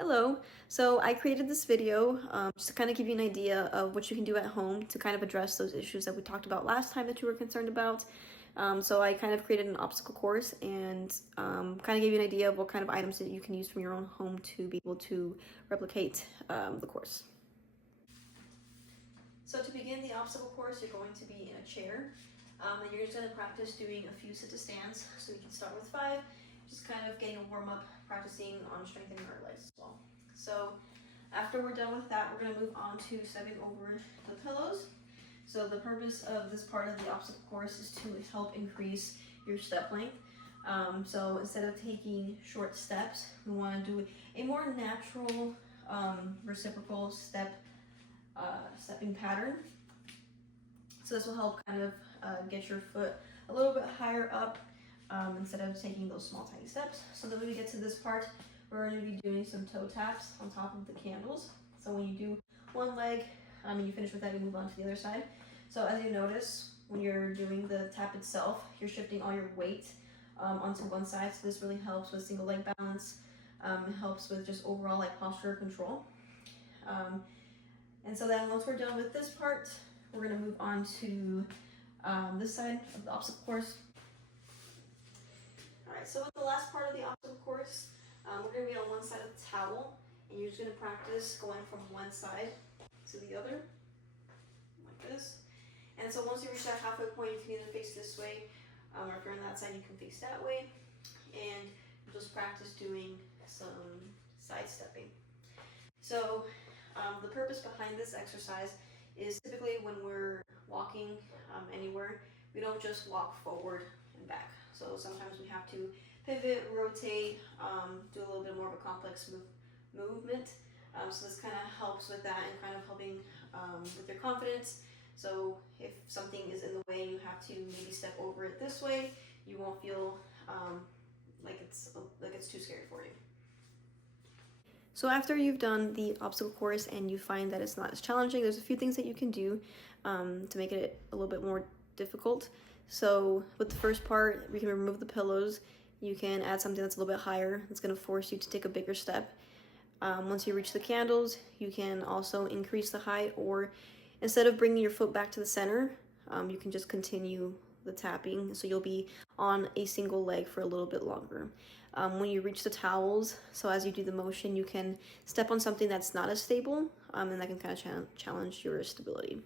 Hello. So I created this video just to kind of give you an idea of what you can do at home to kind of address those issues that we talked about last time that you were concerned about. So I kind of created an obstacle course and kind of gave you an idea of what kind of items that you can use from your own home to be able to replicate the course. So to begin the obstacle course, you're going to be in a chair, and you're just going to practice doing a few sit-to-stands. So we can start with 5, just kind of getting a warm-up, practicing on strengthening our legs as well. So after we're done with that, we're going to move on to stepping over the pillows. So the purpose of this part of the obstacle course is to help increase your step length. So instead of taking short steps, we want to do a more natural reciprocal stepping pattern. So this will help kind of get your foot a little bit higher up instead of taking those small tiny steps. So then when we get to this part, we're going to be doing some toe taps on top of the candles. So when you do one leg and you finish with that, you move on to the other side. So as you notice, when you're doing the tap itself, you're shifting all your weight onto one side. So this really helps with single leg balance. It helps with just overall like posture control. And so then once we're done with this part, we're going to move on to this side of the obstacle course. Alright, so with the last part of the obstacle course, we're going to be on one side of the towel, and you're just going to practice going from one side to the other, like this. And so once you reach that halfway point, you can either face this way, or if you're on that side, you can face that way. And just practice doing some side stepping. So the purpose behind this exercise is typically when we're walking anywhere, we don't just walk forward and back. So sometimes we have to pivot, rotate, do a little bit more of a complex movement. So this kind of helps with that and kind of helping with your confidence. So if something is in the way and you have to maybe step over it this way, you won't feel like it's too scary for you. So after you've done the obstacle course and you find that it's not as challenging, there's a few things that you can do to make it a little bit more difficult. So with the first part, we can remove the pillows. You can add something that's a little bit higher. That's going to force you to take a bigger step. Once you reach the candles, you can also increase the height, or instead of bringing your foot back to the center, you can just continue the tapping. So you'll be on a single leg for a little bit longer. When you reach the towels, so as you do the motion, you can step on something that's not as stable, and that can kind of challenge your stability.